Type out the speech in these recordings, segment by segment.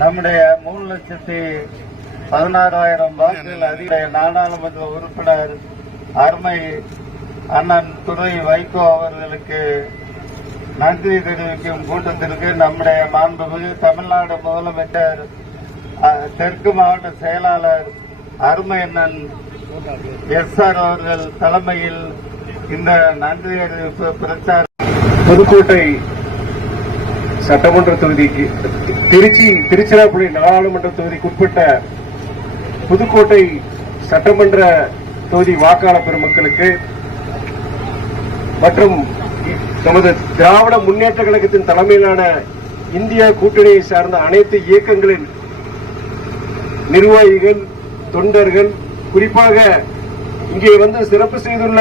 நம்முடைய 3,16,000 வாக்குகள் அதிக நாடாளுமன்ற உறுப்பினர் அருமை அண்ணன் துரை வைகோ அவர்களுக்கு நன்றி தெரிவிக்கும் கூட்டத்திற்கு நம்முடைய மாண்புமிகு தமிழ்நாடு முதலமைச்சர் தெற்கு மாவட்ட செயலாளர் அருமை அண்ணன் SR அவர்கள் தலைமையில் இந்த நன்றி அறிவிப்பு பிரச்சார புதுக்கோட்டை சட்டமன்ற தொகுதிக்கு திருச்சிராப்பள்ளி நாடாளுமன்ற தொகுதிக்கு உட்பட்ட புதுக்கோட்டை சட்டமன்ற தொகுதி வாக்காளர் பெருமக்களுக்கு மற்றும் நமது திராவிட முன்னேற்ற கழகத்தின் தலைமையிலான இந்திய கூட்டணியை சார்ந்த அனைத்து இயக்கங்களின் நிர்வாகிகள் தொண்டர்கள் குறிப்பாக இங்கே வந்து சிறப்பு செய்துள்ள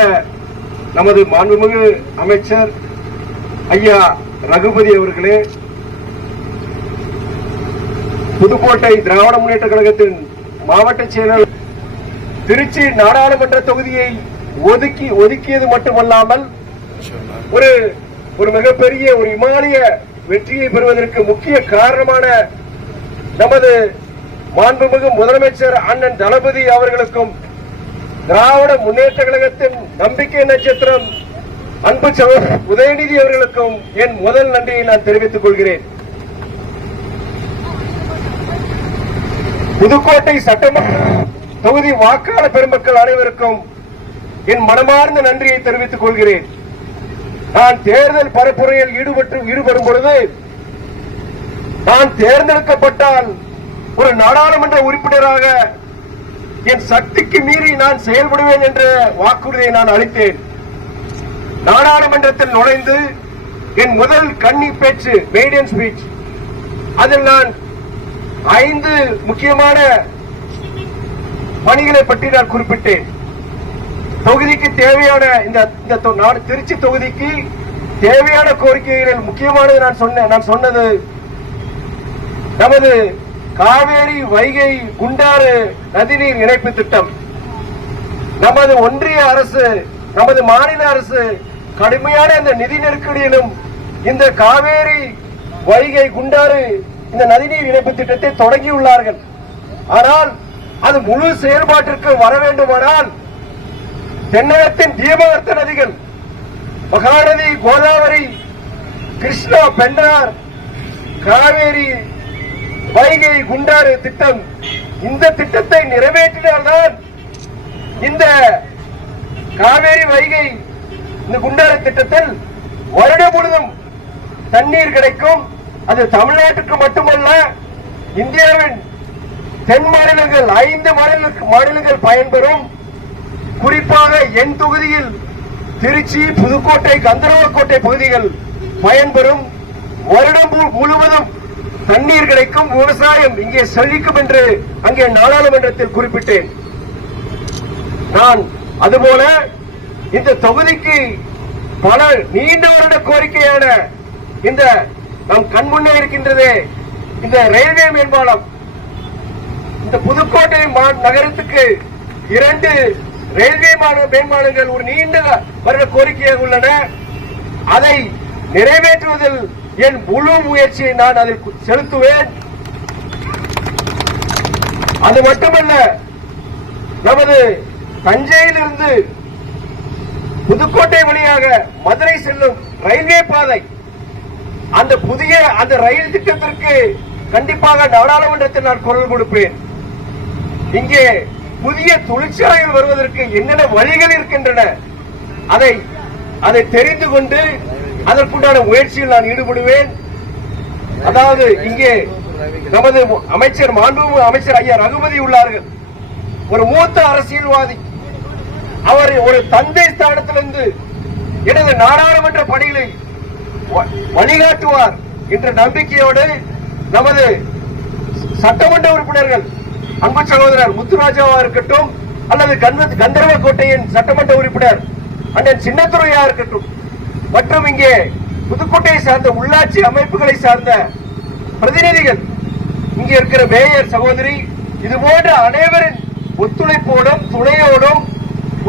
நமது மாண்புமிகு அமைச்சர் ஐயா ரகுபதி அவர்களே, புதுக்கோட்டை திராவிட முன்னேற்ற கழகத்தின் மாவட்ட செயலாளர் திருச்சி நாடாளுமன்ற தொகுதியை ஒதுக்கியது மட்டுமல்லாமல் ஒரு மிகப்பெரிய ஒரு இமாலய வெற்றியை பெறுவதற்கு முக்கிய காரணமான நமது மாண்புமிகு முதலமைச்சர் அண்ணன் தளபதி அவர்களுக்கும் திராவிட முன்னேற்ற கழகத்தின் நம்பிக்கை நட்சத்திரம் அன்பு சகோதரர் உதயநிதி அவர்களுக்கும் என் முதல் நன்றியை நான் தெரிவித்துக் கொள்கிறேன். புதுக்கோட்டை சட்டமன்ற தொகுதி வாக்காளர் பெருமக்கள் அனைவருக்கும் என் மனமார்ந்த நன்றியை தெரிவித்துக் கொள்கிறேன். நான் தேர்தல் பரப்புரையில் ஈடுபடும் பொழுது நான் தேர்ந்தெடுக்கப்பட்டால் ஒரு நாடாளுமன்ற உறுப்பினராக என் சக்திக்கு மீறி நான் செயல்படுவேன் என்ற வாக்குறுதியை நான் அளித்தேன். நாடாளுமன்றத்தில் நுழைந்து என் முதல் கன்னி பேச்சு மெய்டன் ஸ்பீச், அதில் நான் 5 முக்கியமான பணிகளை பற்றி நான் குறிப்பிட்டேன். தொகுதிக்கு தேவையான இந்த திருச்சி தொகுதிக்கு தேவையான கோரிக்கைகளில் முக்கியமானது நான் சொன்னது நமது காவேரி வைகை குண்டாறு நதிநீர் இணைப்பு திட்டம். நமது ஒன்றிய அரசு நமது மாநில அரசு கடுமையான இந்த நிதி நெருக்கடியிலும் இந்த காவேரி வைகை குண்டாறு இந்த நதிநீர் இணைப்பு திட்டத்தை தொடங்கியுள்ளார்கள். ஆனால் அது முழு செயல்பாட்டிற்கு வர வேண்டுமானால் தென்னகத்தின் தீபகற்ப நதிகள் மகாநதி, கோதாவரி, கிருஷ்ணா, பெண்ணார், காவேரி, வைகை குண்டாறு திட்டம், இந்த திட்டத்தை நிறைவேற்றினால்தான் இந்த காவேரி வைகை இந்த குண்டாறு திட்டத்தில் வருடம் முழுதும் தண்ணீர் கிடைக்கும். அது தமிழ்நாட்டுக்கு மட்டுமல்ல, இந்தியாவின் தென் மாநிலங்கள் 5 மாநிலங்கள் பயன்பெறும். குறிப்பாக என் தொகுதியில் திருச்சி, புதுக்கோட்டை, கந்தரவக்கோட்டை பகுதிகள் பயன்பெறும். வருடம் முழுவதும் தண்ணீர் கிடைக்கும், விவசாயம் இங்கே செழிக்கும் என்று அங்கே நாடாளுமன்றத்தில் குறிப்பிட்டேன். நான் அதுபோல இந்த தொகுதிக்கு பல நீண்ட வருட கோரிக்கையான இந்த நம் கண்முன்னே இருக்கின்றதே இந்த ரயில்வே மேம்பாலம், இந்த புதுக்கோட்டை நகரத்துக்கு 2 ரயில்வே மேம்பாலங்கள் ஒரு நீண்ட வருட கோரிக்கையாக உள்ளன. அதை நிறைவேற்றுவதில் என் முழு முயற்சியை நான் அதில் செலுத்துவேன். அது மட்டுமல்ல, நமது தஞ்சையிலிருந்து புதுக்கோட்டை வழியாக மதுரை செல்லும் ரயில்வே பாதை, அந்த புதிய அந்த ரயில் திட்டத்திற்கு கண்டிப்பாக நாடாளுமன்றத்தில் நான் குரல் கொடுப்பேன். இங்கே புதிய தொழிற்சாலைகள் வருவதற்கு என்னென்ன வழிகள் இருக்கின்றன அதை தெரிந்து கொண்டு அதற்குண்டான முயற்சியில் நான் ஈடுபடுவேன். அதாவது இங்கே நமது அமைச்சர் மாண்புமிகு அமைச்சர் ஐயா ரகுபதி உள்ளார்கள். ஒரு மூத்த அரசியல்வாதி, அவர் ஒரு தந்தை ஸ்தானத்திலிருந்து எனது நாடாளுமன்ற பணிகளை வழிகாட்டுவார் என்ற நம்பிக்கையோடு நமது சட்டமன்ற உறுப்பினர்கள் அன்பு சகோதரர் முத்துராஜாவா இருக்கட்டும், அல்லது கந்தரவக்கோட்டையின் சட்டமன்ற உறுப்பினர் அண்ணன் சின்னத்துரையா இருக்கட்டும், மற்றும் இங்கே புதுக்கோட்டையை சார்ந்த உள்ளாட்சி அமைப்புகளை சார்ந்த பிரதிநிதிகள், இங்கே இருக்கிற மேயர் சகோதரி, இது போன்ற அனைவரின் ஒத்துழைப்போடும் துணையோடும்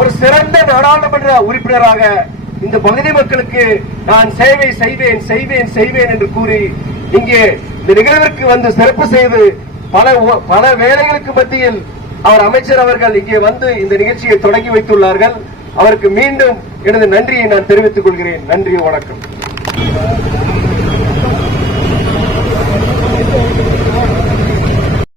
ஒரு சிறந்த நாடாளுமன்ற உறுப்பினராக இந்த பகுதி மக்களுக்கு நான் சேவை செய்வேன் செய்வேன் செய்வேன் என்று கூறி இங்கே இந்த நிகழ்விற்கு வந்து சிறப்பு செய்து பல வேலைகளுக்கு மத்தியில் அவர் அமைச்சர் அவர்கள் இங்கே வந்து இந்த நிகழ்ச்சியை தொடங்கி வைத்துள்ளார்கள். அவருக்கு மீண்டும் எனது நன்றியை நான் தெரிவித்துக் கொள்கிறேன். நன்றி, வணக்கம்.